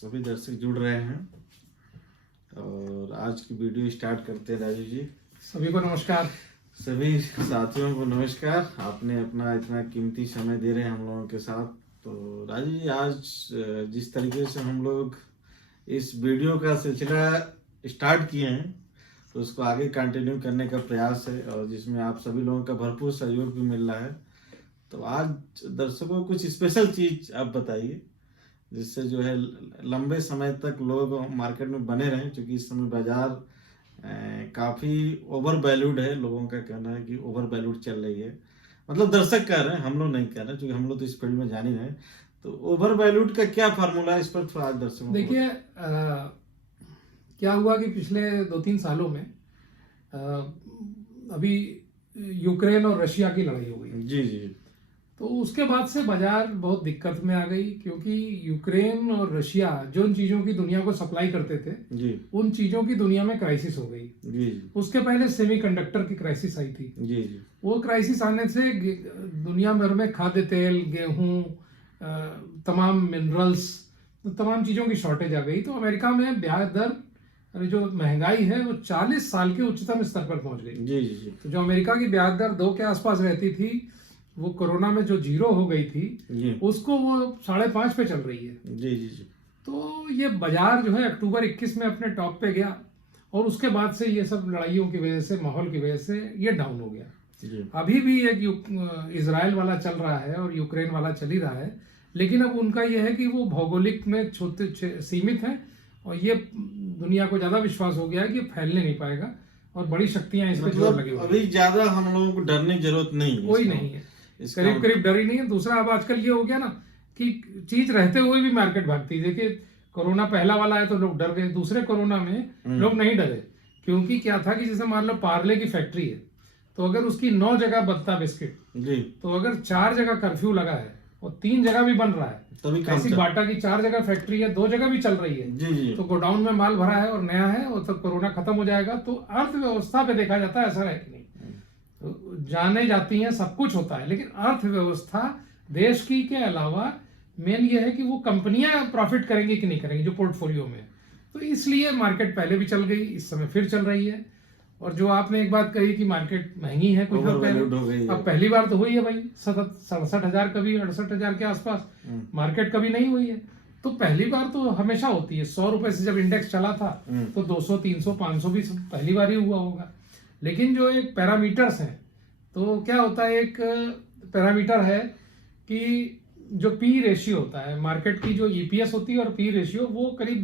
सभी दर्शक जुड़ रहे हैं और आज की वीडियो स्टार्ट करते हैं। राजू जी, सभी को नमस्कार। सभी साथियों को नमस्कार। आपने अपना इतना कीमती समय दे रहे हैं हम लोगों के साथ। तो राजू जी, आज जिस तरीके से हम लोग इस वीडियो का सिलसिला स्टार्ट किए हैं तो उसको आगे कंटिन्यू करने का प्रयास है और जिसमें आप सभी लोगों का भरपूर सहयोग भी मिल रहा है। तो आज दर्शकों को कुछ स्पेशल चीज आप बताइए जिससे जो है लंबे समय तक लोग मार्केट में बने रहें, क्योंकि इस समय बाजार काफी ओवर वैल्यूड है। लोगों का कहना है कि ओवर वैल्यूड चल रही है, मतलब दर्शक कह रहे हैं, हम लोग नहीं कह रहे, क्योंकि हम लोग तो इस फील्ड में जान ही रहे हैं। तो ओवर वैल्यूड का क्या फार्मूला है, इस पर थोड़ा आज दर्शकों देखिए, क्या हुआ कि पिछले 2-3 सालों में अभी यूक्रेन और रशिया की लड़ाई हो गई। जी जी। तो उसके बाद से बाजार बहुत दिक्कत में आ गई, क्योंकि यूक्रेन और रशिया जो उन चीजों की दुनिया को सप्लाई करते थे जी उन चीजों की दुनिया में क्राइसिस हो गई। जी जी। उसके पहले सेमीकंडक्टर की क्राइसिस आई थी। जी जी। वो क्राइसिस आने से दुनिया भर में खाद्य तेल, गेहूं, तमाम मिनरल्स, तमाम चीजों की शॉर्टेज आ गई। तो अमेरिका में ब्याज दर, जो महंगाई है, वो 40 साल के उच्चतम स्तर पर पहुंच गई। जी जी जी। तो जो अमेरिका की ब्याज दर 2 के आसपास रहती थी, वो कोरोना में जो 0 हो गई थी जी उसको वो 5.5 पे चल रही है। जी जी जी। तो ये बाजार जो है अक्टूबर 21 में अपने टॉप पे गया और उसके बाद से ये सब लड़ाइयों की वजह से, माहौल की वजह से ये डाउन हो गया। जी। अभी भी एक इजराइल वाला चल रहा है और यूक्रेन वाला चल ही रहा है, लेकिन अब उनका यह है कि वो भौगोलिक में छोटे सीमित है और ये दुनिया को ज्यादा विश्वास हो गया है कि फैलने नहीं पाएगा और बड़ी शक्तियां इस पर जोर लगी हुई हैं। अभी ज्यादा हम लोगों को डरने की जरूरत नहीं है, कोई नहीं है, करीब करीब डर ही नहीं है। दूसरा, अब आजकल ये हो गया ना कि चीज रहते हुए भी मार्केट भागती है। देखिए, कोरोना पहला वाला है तो लोग डर गए, दूसरे कोरोना में लोग नहीं डरे, क्योंकि क्या था कि जैसे मान लो पार्ले की फैक्ट्री है, तो अगर उसकी 9 जगह बनता बिस्किट जी, तो अगर 4 जगह कर्फ्यू लगा है और 3 जगह भी बन रहा है, तभी काम ऐसी चल- बाटा की 4 जगह फैक्ट्री है, 2 जगह भी चल रही है, जी जी तो गोडाउन में माल भरा है और नया है और तो कोरोना खत्म हो जाएगा। तो अर्थव्यवस्था पे देखा जाता है ऐसा है कि नहीं, तो जाने जाती हैं, सब कुछ होता है, लेकिन अर्थव्यवस्था देश की के अलावा मेन ये है कि वो कंपनियां प्रॉफिट करेंगी कि नहीं करेंगी जो पोर्टफोलियो में। तो इसलिए मार्केट पहले भी चल गई, इस समय फिर चल रही है। और जो आपने एक बात कही कि मार्केट महंगी है, कुछ वक्त Overvalued हो गई पहले, है। अब पहली बार तो हुई है भाई 67,000, कभी 68,000 के आसपास मार्केट कभी नहीं हुई है। तो पहली बार तो हमेशा होती है। 100 रुपए से जब इंडेक्स चला था तो 200, 300, 500 भी पहली बार ही हुआ होगा। लेकिन जो एक पैरामीटर्स हैं, तो क्या होता है, एक पैरामीटर है कि जो पी रेशियो होता है, मार्केट की जो ईपीएस होती है और पी रेशियो, वो करीब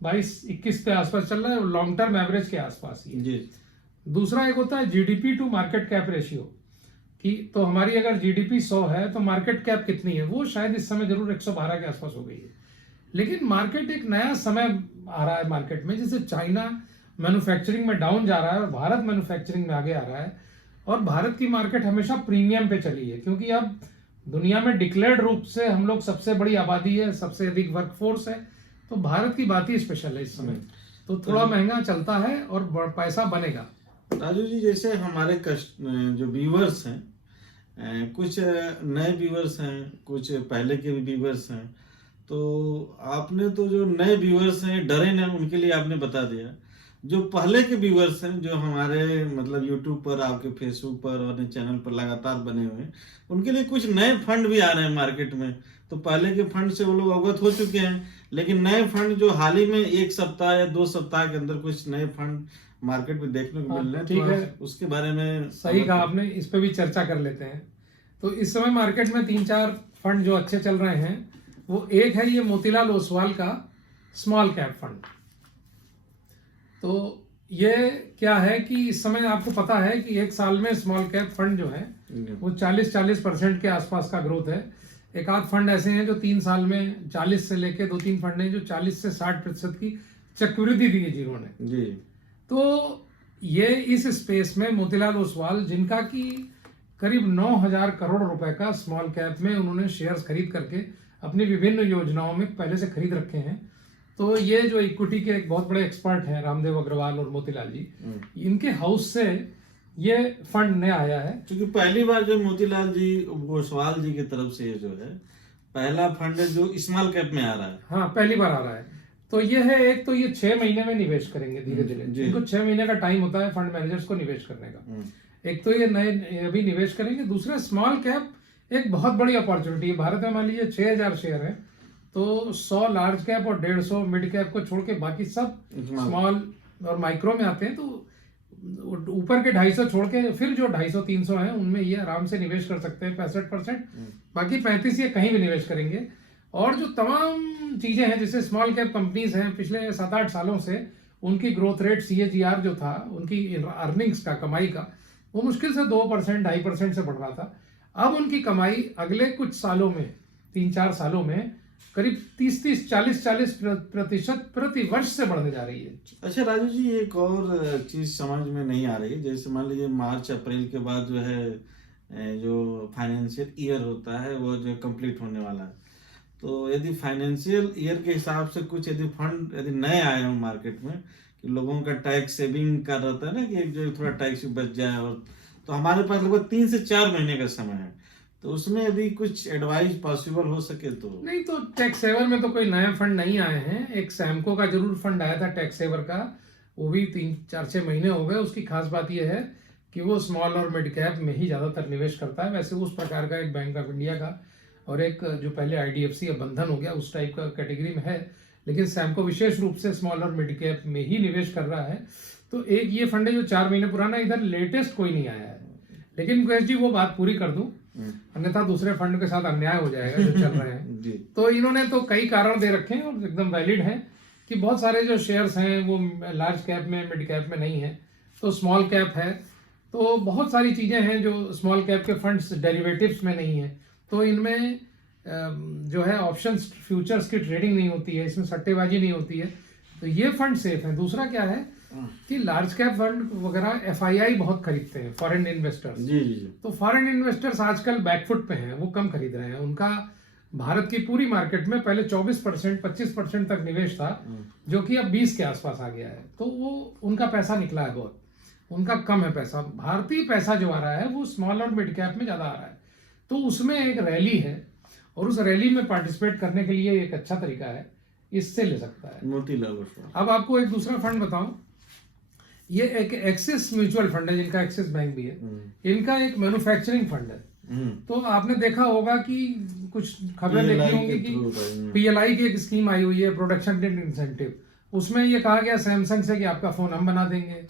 22 के आसपास चल रहा है, लॉन्ग टर्म एवरेज के आसपास ही है। जी। दूसरा एक होता है GDP to market cap ratio, कि तो हमारी अगर जीडीपी 100 है तो मार्केट कैप कितनी है, वो शायद इस समय जरूर 112 के आसपास हो गई है। लेकिन मार्केट एक नया समय आ रहा है मार्केट में, जैसे चाइना मैन्युफैक्चरिंग में डाउन जा रहा है और भारत मैन्युफैक्चरिंग में आगे आ रहा है। और भारत की मार्केट हमेशा प्रीमियम पे चली है, क्योंकि अब दुनिया में डिक्लेयर्ड रूप से हम लोग सबसे बड़ी आबादी है, सबसे अधिक वर्कफोर्स है, तो भारत की बात ही स्पेशल है इस समय। तो थोड़ा महंगा चलता है और पैसा बनेगा। राजू जी, जैसे हमारे जो व्यूवर्स हैं, कुछ नए व्यूवर्स हैं, कुछ पहले के भी व्यूवर्स हैं, तो आपने तो जो नए व्यूवर्स हैं डरे ना, उनके लिए आपने बता दिया। जो पहले के व्यूवर्स हैं, जो हमारे मतलब यूट्यूब पर, आपके फेसबुक पर और अपने चैनल पर लगातार बने हुए हैं, उनके लिए कुछ नए फंड भी आ रहे हैं मार्केट में। तो पहले के फंड से वो लोग अवगत हो चुके हैं, लेकिन नए फंड जो हाल ही में 1 सप्ताह या 2 सप्ताह के अंदर कुछ नए फंड मार्केट में देखने को मिल रहे हैं, ठीक है, उसके बारे में सही कहा आपने, इस पे भी चर्चा कर लेते हैं। तो इस समय मार्केट में 3-4 फंड जो अच्छे चल रहे हैं, वो एक है ये मोतीलाल ओसवाल का स्मॉल कैप फंड। तो ये क्या है कि इस समय आपको पता है कि एक साल में स्मॉल कैप फंड जो है वो 40% के आसपास का ग्रोथ है। एक आध फंड ऐसे हैं जो 3 साल में 40 से लेके 2-3 फंड हैं जो 40 से 60% की चक्रवृद्धि दी है जिन्होंने जी। तो ये इस स्पेस में मोतीलाल ओसवाल, जिनका की करीब 9,000 करोड़ रुपए का स्मॉल कैप में उन्होंने शेयर्स खरीद करके अपनी विभिन्न योजनाओं में पहले से खरीद रखे हैं। तो ये जो इक्विटी के एक बहुत बड़े एक्सपर्ट हैं रामदेव अग्रवाल और मोतीलाल जी, इनके हाउस से ये फंड नया आया है। क्योंकि पहली बार जो मोतीलाल जी ओसवाल जी की तरफ से जो है पहला फंड है जो स्मॉल कैप में आ रहा है। हाँ, पहली बार आ रहा है। तो ये है एक, तो ये 6 महीने में निवेश करेंगे धीरे धीरे। जी। इनको 6 महीने का टाइम होता है फंड मैनेजर्स को निवेश करने का। एक तो ये नए अभी निवेश करेंगे। दूसरा, स्मॉल कैप एक बहुत बड़ी अपॉर्चुनिटी है। भारत में मान लीजिए 6000 शेयर है, तो 100 लार्ज कैप और 150 मिड कैप को छोड़ के बाकी सब स्मॉल और माइक्रो में आते हैं। तो ऊपर के 250 छोड़ के फिर जो 250-300 हैं उनमें ये आराम से निवेश कर सकते हैं 65%। बाकी 35 ये कहीं भी निवेश करेंगे। और जो तमाम चीजें हैं जैसे स्मॉल कैप कंपनीज हैं, पिछले 7-8 सालों से उनकी ग्रोथ रेट CAGR जो था उनकी अर्निंग्स का, कमाई का, वो मुश्किल से 2%, 2.5% से बढ़ रहा था। अब उनकी कमाई अगले कुछ सालों में, 3-4 सालों में करीब 30-30, 40-40% प्रति वर्ष से बढ़ने जा रही है। अच्छा राजू जी, एक और चीज समझ में नहीं आ रही। जैसे मान लीजिए मार्च अप्रैल के बाद जो है जो फाइनेंशियल ईयर होता है वो जो कंप्लीट होने वाला है, तो यदि फाइनेंशियल ईयर के हिसाब से कुछ यदि फंड यदि नए आए हो मार्केट में कि लोगों का टैक्स सेविंग कर रहता है ना कि एक जो थोड़ा टैक्स बच जाए, और तो हमारे पास लगभग 3 से 4 महीने का समय है, तो उसमें यदि कुछ एडवाइस पॉसिबल हो सके तो। नहीं, तो टैक्स सेवर में तो कोई नया फंड नहीं आए हैं। एक सैमको का जरूर फंड आया था टैक्स सेवर का, वो भी 3-4-6 महीने हो गए। उसकी खास बात यह है कि वो स्मॉल और मिड कैप में ही ज्यादातर निवेश करता है। वैसे उस प्रकार का एक बैंक ऑफ इंडिया का और एक जो पहले IDFC या बंधन हो गया उस टाइप का कैटेगरी में है, लेकिन सैमको विशेष रूप से स्मॉल और मिड कैप में ही निवेश कर रहा है। तो एक ये फंड है जो 4 महीने पुराना, इधर लेटेस्ट कोई नहीं आया है। लेकिन मुकेश जी वो बात पूरी कर दूं, अन्यथा दूसरे फंड के साथ अन्याय हो जाएगा जो चल रहे हैं। तो इन्होंने तो कई कारण दे रखे हैं और एकदम वैलिड हैं कि बहुत सारे जो शेयर्स हैं वो लार्ज कैप में, मिड कैप में नहीं है, तो स्मॉल कैप है। तो बहुत सारी चीजें हैं जो स्मॉल कैप के फंड्स डेरिवेटिव्स में नहीं है। तो इनमें जो है ऑप्शंस, फ्यूचर्स की ट्रेडिंग नहीं होती है, इसमें सट्टेबाजी नहीं होती है, तो ये फंड सेफ है। दूसरा क्या है कि लार्ज कैप फंड वगैरह FII बहुत खरीदते हैं, फॉरेन इन्वेस्टर्स। जी जी जी। तो फॉरेन इन्वेस्टर्स आजकल बैकफुट पे हैं, वो कम खरीद रहे हैं। उनका भारत की पूरी मार्केट में पहले 24%, 25% तक निवेश था, जो कि अब 20 के आसपास आ गया है। तो वो उनका पैसा निकला है बहुत, उनका कम है पैसा। भारतीय पैसा जो आ रहा है वो स्मॉल और मिड कैप में ज्यादा आ रहा है। तो उसमें एक रैली है और उस रैली में पार्टिसिपेट करने के लिए एक अच्छा तरीका है, इससे ले सकता है मोतीलाल ओसवाल। अब आपको एक दूसरा फंड बताऊं, ये एक एक्सिस म्यूचुअल फंड है जिनका एक्सिस बैंक भी है। इनका एक मैन्युफैक्चरिंग फंड है। तो आपने देखा होगा कि कुछ खबरें देखी होंगी कि PLI की एक स्कीम आई हुई है, प्रोडक्शन लिंक्ड इंसेंटिव। उसमें ये कहा गया सैमसंग से कि आपका फोन हम बना देंगे।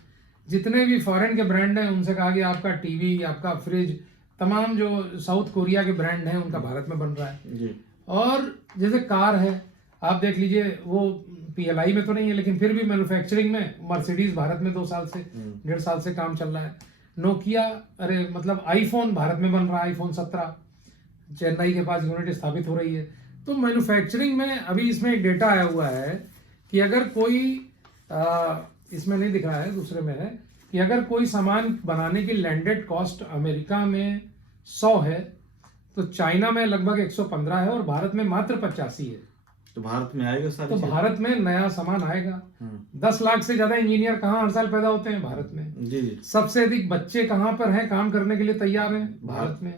जितने भी फॉरेन के ब्रांड हैं उनसे कहा गया आपका टीवी, आपका फ्रिज, तमाम जो साउथ कोरिया के ब्रांड हैं उनका भारत में बन रहा है जी। और जैसे कार है, आप देख लीजिए, वो PLI में तो नहीं है लेकिन फिर भी मैन्युफैक्चरिंग में मर्सिडीज भारत में 2 साल से 1.5 साल से काम चल रहा है। नोकिया, अरे मतलब आईफोन भारत में बन रहा है, iPhone 17 चेन्नई के पास यूनिट स्थापित हो रही है। तो मैन्युफैक्चरिंग में अभी इसमें एक डेटा आया हुआ है कि अगर कोई इसमें नहीं दिख रहा है, दूसरे में है कि अगर कोई सामान बनाने की लैंडेड कॉस्ट अमेरिका में 100 है तो चाइना में लगभग 115 है और भारत में मात्र 85 है। तो भारत में आएगा सारी तो भारत में नया सामान आएगा। 10 लाख से ज्यादा इंजीनियर कहाँ हर साल पैदा होते हैं? भारत में। जी। सबसे अधिक बच्चे कहाँ पर हैं, काम करने के लिए तैयार हैं? भारत में।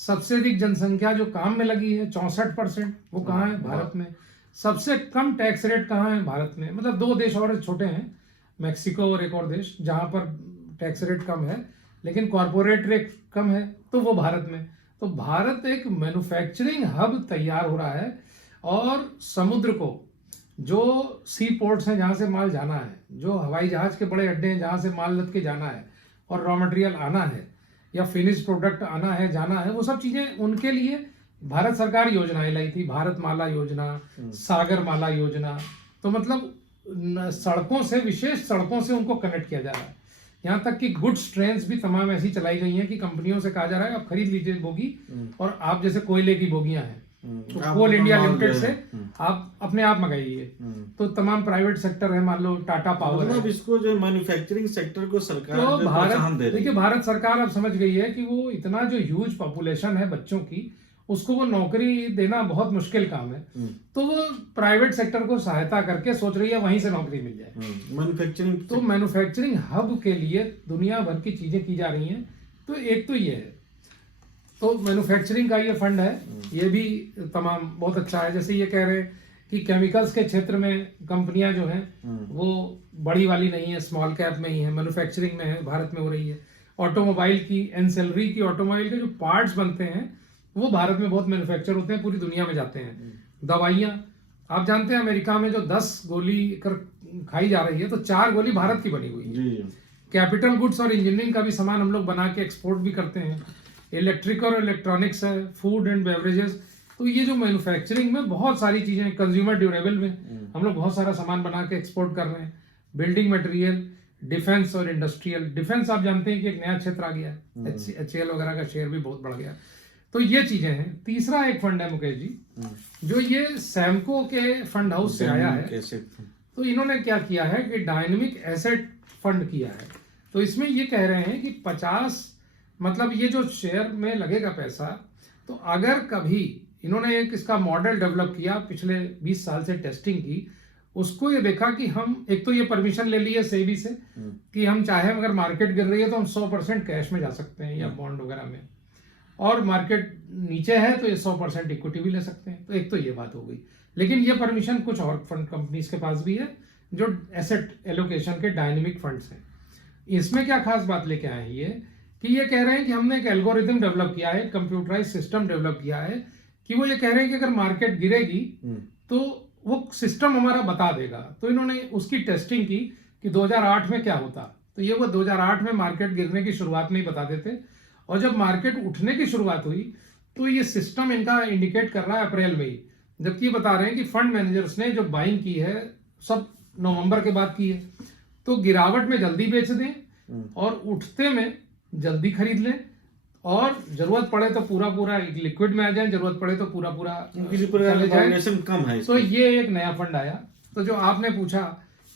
सबसे अधिक जनसंख्या जो काम में लगी है 64%, वो कहाँ है? भारत में। सबसे कम टैक्स रेट कहाँ है? भारत में। मतलब 2 देश और छोटे हैं, मैक्सिको और एक और देश, जहां पर टैक्स रेट कम है लेकिन कॉर्पोरेट रेट कम है, तो वो भारत में। तो भारत एक मैन्युफैक्चरिंग हब तैयार हो रहा है और समुद्र को, जो सी पोर्ट्स हैं जहां से माल जाना है, जो हवाई जहाज के बड़े अड्डे हैं जहां से माल लद के जाना है और रॉ मटेरियल आना है या फिनिश प्रोडक्ट आना है, जाना है, वो सब चीजें उनके लिए भारत सरकार योजनाएं लाई थी। भारत माला योजना, सागर माला योजना। तो मतलब सड़कों से, विशेष सड़कों से उनको कनेक्ट किया जा रहा है। यहाँ तक कि गुड्स ट्रेन्स भी तमाम ऐसी चलाई गई हैं कि कंपनियों से कहा जा रहा है आप खरीद लीजिए बोगी, और आप जैसे कोयले की बोगियां हैं तो कोल इंडिया लिमिटेड से आप अपने आप मंगाइए। तो तमाम प्राइवेट सेक्टर है, मान लो टाटा पावर, मतलब इसको जो मैन्युफैक्चरिंग सेक्टर को सरकार तो भारत, देखिए भारत सरकार अब समझ गई है कि वो इतना जो ह्यूज पॉपुलेशन है बच्चों की, उसको वो नौकरी देना बहुत मुश्किल काम है। तो वो प्राइवेट सेक्टर को सहायता करके सोच रही है वहीं से नौकरी मिल जाए। मैन्युफैक्चरिंग, तो मैन्युफैक्चरिंग हब के लिए दुनिया भर की चीजें की जा रही हैं। तो एक तो ये है। तो मैन्युफैक्चरिंग का ये फंड है, ये भी तमाम बहुत अच्छा है। जैसे ये कह रहे हैं कि केमिकल्स के क्षेत्र में कंपनियां जो हैं वो बड़ी वाली नहीं है, स्मॉल कैप में ही है, मैन्युफैक्चरिंग में है, भारत में हो रही है। ऑटोमोबाइल की, एंसेलरी की, ऑटोमोबाइल के जो पार्ट्स बनते हैं वो भारत में बहुत मैन्युफैक्चर होते हैं, पूरी दुनिया में जाते हैं। दवाइयाँ, आप जानते हैं अमेरिका में जो 10 गोली कर खाई जा रही है तो 4 गोली भारत की बनी हुई है। कैपिटल गुड्स और इंजीनियरिंग का भी सामान हम लोग बना के एक्सपोर्ट भी करते हैं। इलेक्ट्रिक और इलेक्ट्रॉनिक्स है, फूड एंड बेवरेजेस। तो ये जो मैन्युफैक्चरिंग में बहुत सारी चीजें, कंज्यूमर ड्यूरेबल में हम लोग बहुत सारा सामान बना के एक्सपोर्ट कर रहे हैं। बिल्डिंग मटेरियल, डिफेंस और इंडस्ट्रियल। डिफेंस आप जानते हैं कि एक नया क्षेत्र आ गया है, HAL वगैरह का शेयर भी बहुत बढ़ गया। तो ये चीजें हैं। तीसरा एक फंड है मुकेश जी, जो ये सैमको के फंड हाउस से आया है। तो इन्होंने क्या किया है कि डायनेमिक एसेट फंड किया है। तो इसमें ये कह रहे हैं कि 50, मतलब ये जो शेयर में लगेगा पैसा, तो अगर कभी इन्होंने एक इसका मॉडल डेवलप किया, पिछले 20 साल से टेस्टिंग की, उसको ये देखा कि हम एक तो ये परमिशन ले ली है सेबी से कि हम चाहे अगर मार्केट गिर रही है तो हम 100% कैश में जा सकते हैं या बॉन्ड वगैरह में, और मार्केट नीचे है तो ये 100% इक्विटी भी ले सकते हैं। तो एक तो ये बात हो गई। लेकिन ये परमिशन कुछ और फंड कंपनीज के पास भी है जो एसेट एलोकेशन के डायनेमिक फंड्स हैं। इसमें क्या खास बात लेके आए हैं ये कि ये कह रहे हैं कि हमने एक एल्गोरिथम डेवलप किया है, कंप्यूटराइज सिस्टम डेवलप किया है कि वो ये कह रहे हैं कि अगर मार्केट गिरेगी तो वो सिस्टम हमारा बता देगा। तो इन्होंने उसकी टेस्टिंग की कि 2008 में क्या होता। तो ये वो 2008 में मार्केट गिरने की शुरुआत में ही बता देते, और जब मार्केट उठने की शुरुआत हुई तो ये सिस्टम इनका इंडिकेट कर रहा है अप्रैल में ही, जबकि ये बता रहे हैं कि फंड मैनेजर्स ने जो बाइंग की है सब नवंबर के बाद की है। तो गिरावट में जल्दी बेच दें और उठते में जल्दी खरीद लें, और जरूरत पड़े तो पूरा पूरा लिक्विड में आ जाए, जरूरत पड़े तो पूरा पूरा चले जाए। कम है। तो ये एक नया फंड आया। तो जो आपने पूछा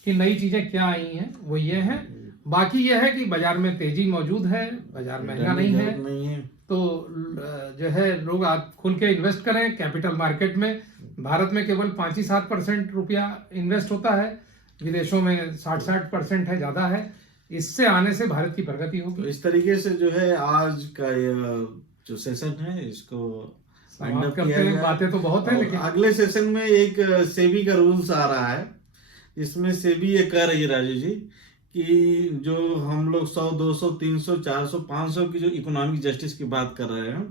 कि नई चीजें क्या आई हैं, वो ये है। बाकी ये है कि बाजार में तेजी मौजूद है, बाजार महंगा नहीं है। तो जो है लोग आप खुल के इन्वेस्ट करें कैपिटल मार्केट में। भारत में केवल 5 ही 7% रुपया इन्वेस्ट होता है, विदेशों में 60% है, ज्यादा है। इससे आने से भारत की प्रगति होगी। तो इस तरीके से जो है आज का ये जो सेशन है इसको समाप्त करते हैं। बातें तो बहुत है, लेकिन अगले सेशन में एक सेबी का रूल्स आ रहा है। इसमें सेबी ये कह रही है राजू जी कि जो हम लोग 100, 200, 300, 400, 500 की जो इकोनॉमिक जस्टिस की बात कर रहे हैं,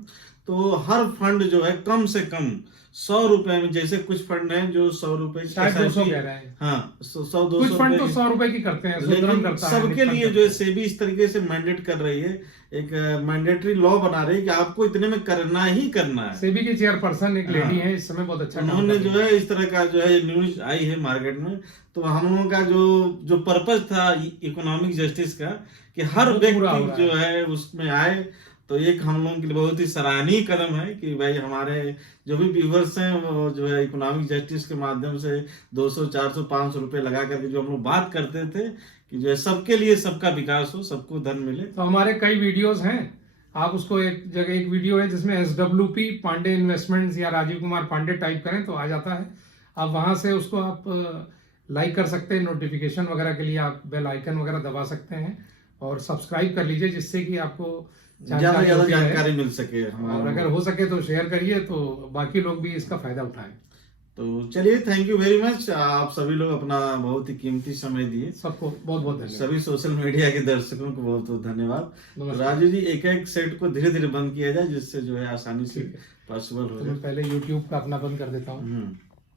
तो हर फंड जो है कम से कम 100 रुपए में, जैसे कुछ फंड हैं जो 100 रुपए, शायद 200 कह रहे हैं। हाँ, 100-200 कुछ फंड तो 100 रुपए की करते हैं, लेकिन सबके लिए जो है सेबी इस तरीके से मैंडेट कर रही है, एक मैंडेटरी लॉ बना रही है कि आपको इतने में करना ही करना है। सेबी की चेयरपर्सन एक लेडी है, इस समय बहुत अच्छा उन्होंने जो है इस तरह का जो है न्यूज आई है मार्केट में। तो हम लोगों का जो पर्पज था इकोनॉमिक जस्टिस का कि हर व्यक्ति जो है उसमें आए, तो एक हम लोगों के लिए बहुत ही सराहनीय कदम है कि भाई हमारे जो भी व्यूवर्स हैं वो जो है इकोनॉमिक जस्टिस के माध्यम से 200, 400, 500 रुपए लगा करके जो हम लोग बात करते थे कि जो है सबके लिए सबका विकास हो, सबको धन मिले। तो हमारे कई वीडियोस हैं, आप उसको एक जगह एक वीडियो है जिसमें SWP पांडे इन्वेस्टमेंट्स या राजीव कुमार पांडे टाइप करें तो आ जाता है। आप वहां से उसको आप लाइक कर सकते हैं, नोटिफिकेशन वगैरह के लिए आप बेल आइकन वगैरह दबा सकते हैं, और सब्सक्राइब कर लीजिए जिससे कि आपको ज्यादा जानकारी मिल सके। और अगर हो सके तो शेयर करिए तो बाकी लोग भी इसका फायदा उठाएं। तो चलिए, थैंक यू वेरी मच। आप सभी लोग अपना बहुत ही कीमती समय दिए, सबको बहुत बहुत धन्यवाद। सभी सोशल मीडिया के दर्शकों को बहुत बहुत धन्यवाद। राजू जी, एक एक सेट को धीरे धीरे बंद किया जाए जिससे जो है आसानी से पॉसिबल हो जाए। पहले YouTube का अपना बंद कर देता हूँ।